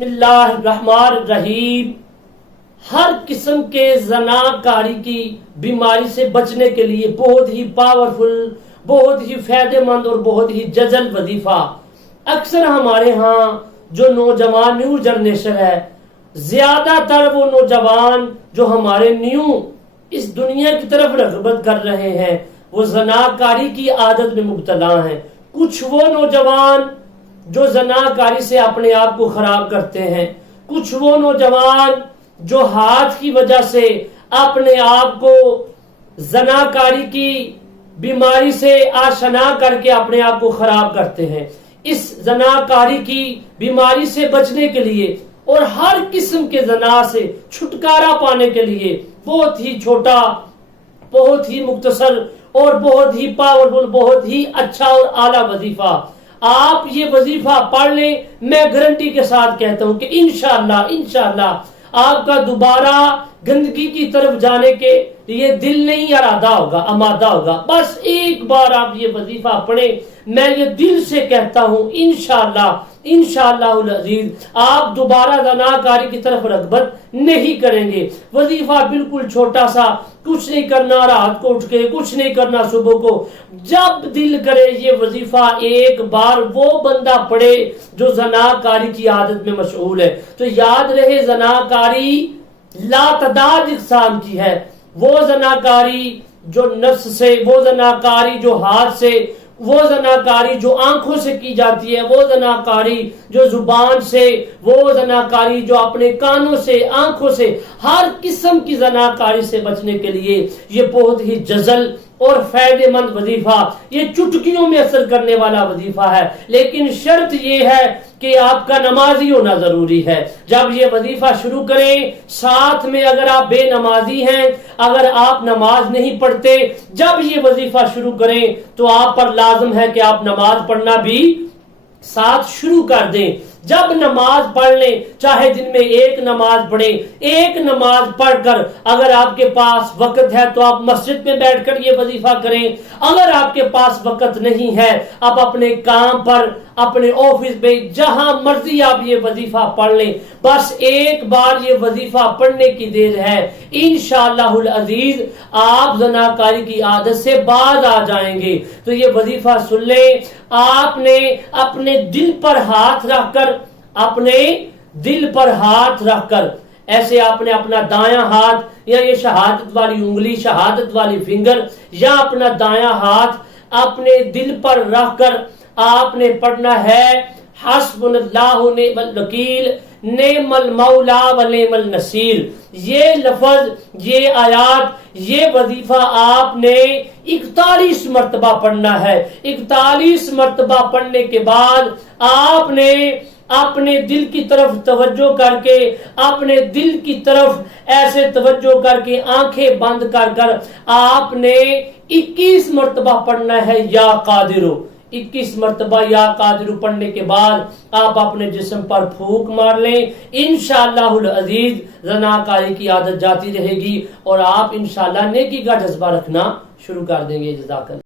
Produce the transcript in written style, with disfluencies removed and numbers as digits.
बिस्मिल्लाहिर्रहमानिर्रहीम। हर किस्म के ज़नाकारी की बीमारी से बचने के लिए बहुत ही पावरफुल, बहुत ही फायदेमंद और बहुत ही जजल वजीफा। अक्सर हमारे यहाँ जो नौजवान न्यू जनरेशन है, ज्यादातर वो नौजवान जो हमारे न्यू इस दुनिया की तरफ रग़बत कर रहे हैं, वो ज़नाकारी की आदत में मुब्तला हैं। कुछ वो नौजवान जो ज़नाकारी से अपने आप को खराब करते हैं, कुछ वो नौजवान जो हाथ की वजह से अपने आप को ज़नाकारी की बीमारी से आशना करके अपने आप को खराब करते हैं। इस ज़नाकारी की बीमारी से बचने के लिए और हर किस्म के ज़ना से छुटकारा पाने के लिए बहुत ही छोटा, बहुत ही मुख्तसर और बहुत ही पावरफुल, बहुत ही अच्छा और आला वजीफा। आप ये वजीफा पढ़ लें, मैं गारंटी के साथ कहता हूं कि इंशाअल्लाह आपका दोबारा गंदगी की तरफ जाने के लिए दिल नहीं इरादा होगा, आमादा होगा। बस एक बार आप ये वजीफा पढ़ें, मैं ये दिल से कहता हूं इंशाअल्लाह अजीज आप दोबारा ज़नाकारी की तरफ रग़बत नहीं करेंगे। वजीफा बिल्कुल छोटा सा, कुछ नहीं करना रात को उठ के, कुछ नहीं करना सुबह को। जब दिल करे ये वजीफा एक बार वो बंदा पढ़े जो ज़नाकारी की आदत में मशगूल है। तो याद रहे, ज़नाकारी लातदाद इक़साम की है। वो ज़नाकारी जो नफ्स से, वो ज़नाकारी जो हाथ से, वो ज़नाकारी जो आंखों से की जाती है, वो ज़नाकारी जो जुबान से, वो ज़नाकारी जो अपने कानों से, आंखों से, हर किस्म की ज़नाकारी से बचने के लिए ये बहुत ही जजल और फायदेमंद वजीफा, ये चुटकियों में असर करने वाला वजीफा है। लेकिन शर्त ये है कि आपका नमाजी होना जरूरी है। जब ये वजीफा शुरू करें, साथ में अगर आप बेनमाजी हैं, अगर आप नमाज नहीं पढ़ते, जब ये वजीफा शुरू करें तो आप पर लाजम है कि आप नमाज पढ़ना भी साथ शुरू कर दें। जब नमाज पढ़ लें, चाहे दिन में एक नमाज पढ़ें, एक नमाज पढ़कर अगर आपके पास वक्त है तो आप मस्जिद में बैठकर ये वजीफा करें। अगर आपके पास वक्त नहीं है, आप अपने काम पर, अपने ऑफिस में, जहां मर्जी आप ये वजीफा पढ़ लें। बस एक बार ये वजीफा पढ़ने की देर है, इंशाअल्लाहुल अजीज आप ज़नाकारी की आदत से बाज आ जाएंगे। तो ये वजीफा सुन लें। आपने अपने दिल पर हाथ रखकर, अपने दिल पर हाथ रखकर ऐसे आपने अपना दायां हाथ या ये शहादत वाली उंगली, शहादत वाली फिंगर, या अपना दायां हाथ अपने दिल पर रखकर आपने पढ़ना है हस्बुनल्लाहु निअमल वकील नेमल मौला व नेमल नसीर। ये लफ्ज, ये आयात, ये वजीफा आपने 41 मरतबा पढ़ना है। 41 मरतबा पढ़ने के बाद आपने अपने दिल की तरफ तवज्जो करके, अपने दिल की तरफ ऐसे तवज्जो करके आंखें बंद कर कर आपने 21 मरतबा पढ़ना है या कादिरो। 21 मरतबा या कादिरू पढ़ने के बाद आप अपने जिस्म पर फूंक मार लें। इंशाअल्लाहुल अजीज ज़नाकारी की आदत जाती रहेगी और आप इंशाअल्लाह नेकी का जज्बा रखना शुरू कर देंगे। जज़ाकल्लाह।